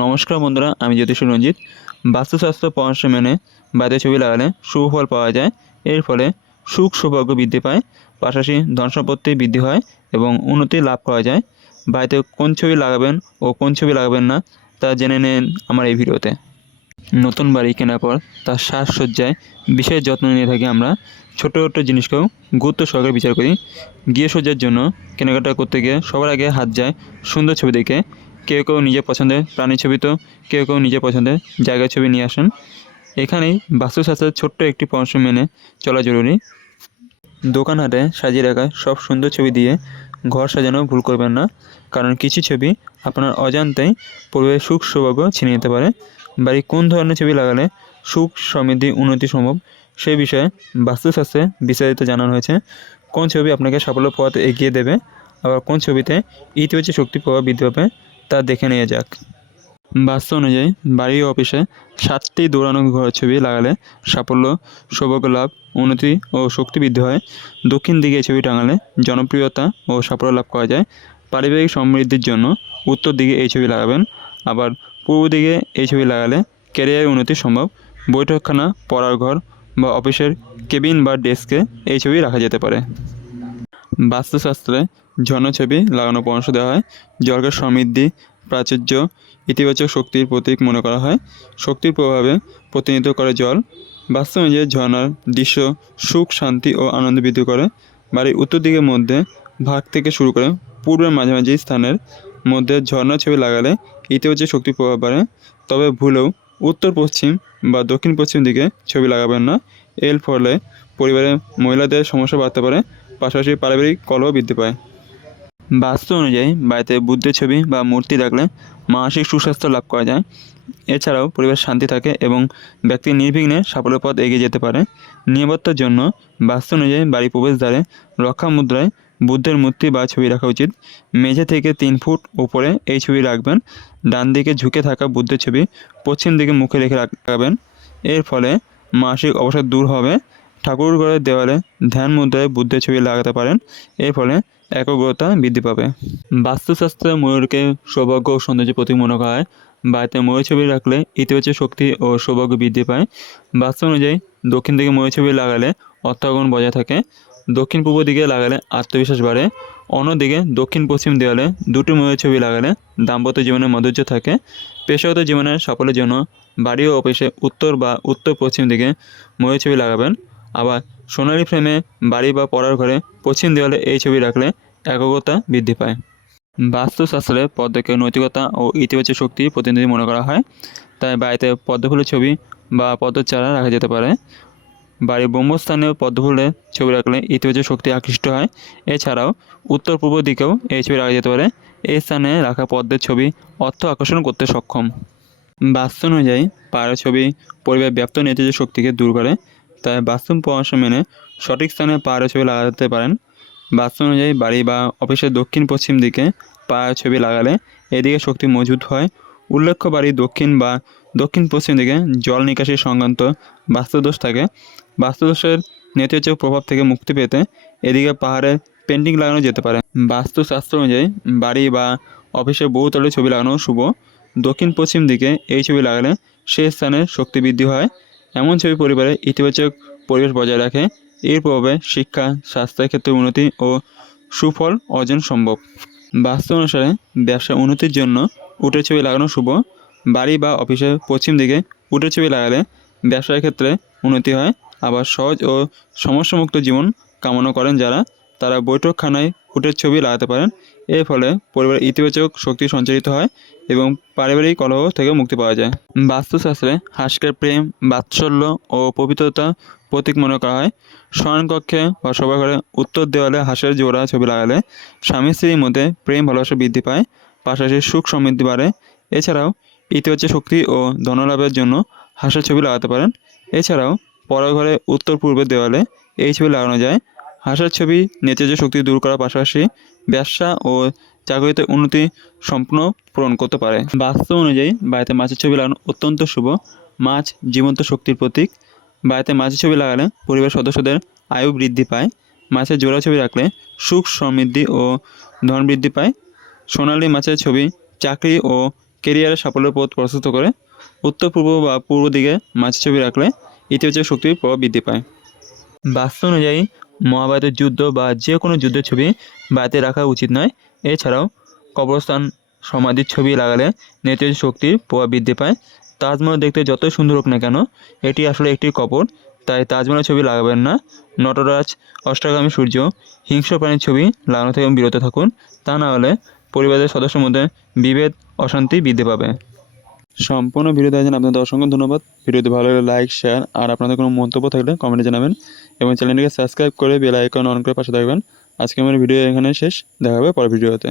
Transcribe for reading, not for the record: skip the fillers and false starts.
নমস্কার বন্ধুরা, আমি জ্যোতিষী রঞ্জিত। বাস্তুশাস্ত্র পরামর্শ মেনে বাড়িতে ছবি লাগালে শুভ ফল পাওয়া যায়। এর ফলে সুখ সৌভাগ্য বৃদ্ধি পায়, পাশাপাশি ধন সম্পত্তি বৃদ্ধি হয় এবং উন্নতি লাভ করা যায়। বাড়িতে কোন ছবি লাগাবেন ও কোন ছবি লাগাবেন না তা জেনে নেন আমার এই ভিডিওতে। নতুন বাড়ি কেনার পর তার সাজসজ্জায় বিশেষ যত্ন নিয়ে থাকি আমরা। ছোটো ছোটো জিনিসকেও গুরুত্ব সহকারে বিচার করি। গৃহসজ্জার জন্য কেনাকাটা করতে গিয়ে সবার আগে হাত যায় সুন্দর ছবি দেখে। কেউ কেউ নিজের পছন্দের প্রাণীর ছবি, তো কেউ কেউ নিজের পছন্দের জায়গার ছবি নিয়ে আসেন। এখানেই বাস্তুশাস্ত্রের ছোট্ট একটি পরামর্শ মেনে চলা জরুরি। দোকান হাটে সাজিয়ে রাখা সব সুন্দর ছবি দিয়ে ঘর সাজানো ভুল করবেন না, কারণ কিছু ছবি আপনার অজান্তেই পরিবারের সুখ সৌভাগ্য ছিনিয়ে নিতে পারে। বাড়ি কোন ধরনের ছবি লাগালে সুখ সমৃদ্ধি উন্নতি সম্ভব সেই বিষয়ে বাস্তুশাস্ত্রে বিস্তারিত জানানো হয়েছে। কোন ছবি আপনাকে সাফল্য পথ এগিয়ে দেবে, আবার কোন ছবিতে ইতিবাচক শক্তি প্রভাব বৃদ্ধি পাবে তা দেখে নেওয়া যাক। বাস্তু অনুযায়ী বাড়ি ও অফিসে 7টি দৌড়ানো ঘরের ছবি লাগালে সাফল্য, সৌভাগ্য লাভ, উন্নতি ও শক্তি বৃদ্ধি হয়। দক্ষিণ দিকে এই ছবি টাঙালে জনপ্রিয়তা ও সাফল্য লাভ করা যায়। পারিবারিক সমৃদ্ধির জন্য উত্তর দিকে এই ছবি লাগাবেন। আবার পূর্ব দিকে এই ছবি লাগালে ক্যারিয়ার উন্নতি সম্ভব। বৈঠকখানা, পড়ার ঘর বা অফিসের কেবিন বা ডেস্কে এই ছবি রাখা যেতে পারে। বাস্তুশাস্ত্রে ঝর্ণা ছবি লাগানোর পরামর্শ দেওয়া হয়। জলকে সমৃদ্ধি, প্রাচুর্য, ইতিবাচক শক্তির প্রতীক মনে করা হয়। শক্তির প্রভাবে প্রতিনিধিত্ব করে জল। বাস্তু অনুযায়ী ঝর্ণার দৃশ্য সুখ, শান্তি ও আনন্দ বৃদ্ধি করে। বাড়ির উত্তর দিকের মধ্যে ভাগ থেকে শুরু করে পূর্বের মাঝামাঝি স্থানের মধ্যে ঝর্ণার ছবি লাগালে ইতিবাচক শক্তির প্রভাব বাড়ে। তবে ভুলেও উত্তর পশ্চিম বা দক্ষিণ পশ্চিম দিকে ছবি লাগাবেন না। এর ফলে পরিবারের মহিলাদের সমস্যা বাড়তে পারে, পাশাপাশি পারিবারিক কলহ বৃদ্ধি পায়। বাস্তু অনুযায়ী বাড়িতে বুদ্ধের ছবি বা মূর্তি রাখলে মানসিক সুস্বাস্থ্য লাভ করা যায়। এছাড়াও পরিবেশ শান্তি থাকে এবং ব্যক্তি নির্বিঘ্নে সাফল্যের পথ এগিয়ে যেতে পারে। নিরাপত্তার জন্য বাস্তু অনুযায়ী বাড়ির প্রবেশদ্বারে রক্ষা মুদ্রায় বুদ্ধের মূর্তি বা ছবি রাখা উচিত। মেঝে থেকে 3 ফুট উপরে এই ছবি রাখবেন। ডান দিকে ঝুঁকে থাকা বুদ্ধের ছবি পশ্চিম দিকে মুখে রেখে রাখবেন। এর ফলে মানসিক অবসাদ দূর হবে। ঠাকুর ঘরের দেওয়ালে ধ্যান মুদ্রায় বুদ্ধের ছবি লাগাতে পারেন। এর ফলে একাগ্রতা বৃদ্ধি পাবে। বাস্তুশাস্ত্রে ময়ূরকে সৌভাগ্য ও সৌন্দর্যের প্রতীক মনে করা হয়। বাড়িতে ময়ূর ছবি রাখলে ইতিবাচক শক্তি ও সৌভাগ্য বৃদ্ধি পায়। বাস্তু অনুযায়ী দক্ষিণ দিকে ময়ূর ছবি লাগালে অর্থাগমন বজায় থাকে। দক্ষিণ পূর্ব দিকে লাগালে আত্মবিশ্বাস বাড়ে। অন্যদিকে দক্ষিণ পশ্চিম দেওয়ালে দুটি ময়ূর ছবি লাগালে দাম্পত্য জীবনে মাধুর্য থাকে। পেশাগত জীবনের সাফল্যের জন্য বাড়ি ও অফিসে উত্তর বা উত্তর পশ্চিম দিকে ময়ূর ছবি লাগাবেন। আবার সোনালী ফ্রেমে বাড়ি বা পড়ার ঘরে পশ্চিম দেওয়ালে এই ছবি রাখলে একাগ্রতা বৃদ্ধি পায়। বাস্তুশাস্ত্রে পদ্মকে নৈতিকতা ও ইতিবাচক শক্তির প্রতিনিধি মনে করা হয়। তাই বাড়িতে পদ্মফুলের ছবি বা পদ্মের চারা রাখা যেতে পারে। বাড়ির ব্রহ্মস্থানেও পদ্মফুলের ছবি রাখলে ইতিবাচক শক্তি আকৃষ্ট হয়। এছাড়াও উত্তর পূর্ব দিকেও এই ছবি রাখা যেতে পারে। এই স্থানে রাখা পদ্মের ছবি অর্থ আকর্ষণ করতে সক্ষম। বাস্তু অনুযায়ী পাহাড়ের ছবি পরিবারের ব্যাপ্ত নেতিবাচক শক্তিকে দূর করে। তাই বাস্তু পরামর্শ মেনে সঠিক স্থানে পাহাড়ের ছবি লাগাতে পারেন। বাস্তু অনুযায়ী বাড়ি বা অফিসের দক্ষিণ পশ্চিম দিকে পাহাড়ের ছবি লাগালে এদিকে শক্তি মজবুত হয়। উল্লেখ্য, বাড়ির দক্ষিণ বা দক্ষিণ পশ্চিম দিকে জল নিকাশি সংক্রান্ত বাস্তুদোষ থাকে। বাস্তুদোষের নেতিবাচক প্রভাব থেকে মুক্তি পেতে এদিকে পাহাড়ে পেন্টিং লাগানো যেতে পারে। বাস্তুশাস্ত্র অনুযায়ী বাড়ি বা অফিসের বহুতলে ছবি লাগানো শুভ। দক্ষিণ পশ্চিম দিকে এই ছবি লাগালে সেই স্থানে শক্তি বৃদ্ধি হয়। এমন ছবি পরিবারে ইতিবাচক পরিবেশ বজায় রাখে। এর প্রভাবে শিক্ষা, স্বাস্থ্যের ক্ষেত্রে উন্নতি ও সুফল অর্জন সম্ভব। বাস্তু অনুসারে ব্যবসা উন্নতির জন্য উটের ছবি লাগানো শুভ। বাড়ি বা অফিসের পশ্চিম দিকে উটের ছবি লাগালে ব্যবসার ক্ষেত্রে উন্নতি হয়। আবার সহজ ও সমস্যামুক্ত জীবন কামনা করেন যারা, তারা বৈঠকখানায় উটের ছবি লাগাতে পারেন। এর ফলে পরিবারের ইতিবাচক শক্তি সঞ্চারিত হয় এবং পারিবারিক কলহ থেকে মুক্তি পাওয়া যায়। বাস্তুশাস্ত্রে হাঁসকে প্রেম, বাৎসল্য ও পবিত্রতা প্রতীক মনে করা হয়। শয়নকক্ষে বা সবার ঘরে উত্তর দেওয়ালে হাঁসের জোড়া ছবি লাগালে স্বামী স্ত্রীর মধ্যে প্রেম ভালোবাসা বৃদ্ধি পায়, পাশাপাশি সুখ সমৃদ্ধি বাড়ে। এছাড়াও ইতিবাচক শক্তি ও ধনলাভের জন্য হাঁসের ছবি লাগাতে পারেন। এছাড়াও পড়ার ঘরে উত্তর পূর্বের দেওয়ালে এই ছবি লাগানো যায়। হাঁসের ছবি নেতিবাচক শক্তি দূর করার পাশাপাশি ব্যবসা ও চাকরিতে উন্নতি সম্পূর্ণ পূরণ করতে পারে। বাস্তু অনুযায়ী বাড়িতে মাছের ছবি লাগানো অত্যন্ত শুভ। মাছ জীবন্ত শক্তির প্রতীক। বাড়িতে মাছের ছবি লাগালে পরিবারের সদস্যদের আয়ু বৃদ্ধি পায়। মাছের জোড়া ছবি রাখলে সুখ সমৃদ্ধি ও ধন বৃদ্ধি পায়। সোনালী মাছের ছবি চাকরি ও কেরিয়ারের সাফল্যের পথ প্রশস্ত করে। উত্তর পূর্ব বা পূর্ব দিকে মাছের ছবি রাখলে ইতিবাচক শক্তির প্রভাব বৃদ্ধি পায়। বাস্তু অনুযায়ী মহাভারতের যুদ্ধ বা যে কোনো যুদ্ধের ছবি বাড়িতে রাখা উচিত নয়। এছাড়াও কবরস্থান, সমাধির ছবি লাগালে নেতিবাচক শক্তির প্রভাব বৃদ্ধি পায়। তাজমহল দেখতে যতই সুন্দর হোক না কেন, এটি আসলে একটি কবর, তাই তাজমহলের ছবি লাগাবেন না। নটরাজ, অষ্টগামী সূর্য, হিংস্র প্রাণীর ছবি লাগানো থেকে বিরত থাকুন। তা না হলে পরিবারের সদস্যের মধ্যে বিভেদ, অশান্তি বৃদ্ধি পাবে। সম্পূর্ণ ভিডিও দেখার জন্য আপনাদের অসংখ্য ধন্যবাদ। ভিডিওটি ভালো লাগলে লাইক, শেয়ার আর আপনাদের কোনো মন্তব্য থাকলে কমেন্টে জানাবেন এবং চ্যানেলটিকে সাবস্ক্রাইব করে বেল আইকন অন করে পাশে থাকবেন। আজকে আমার ভিডিও এখানে শেষ। দেখা হবে পরের ভিডিওতে।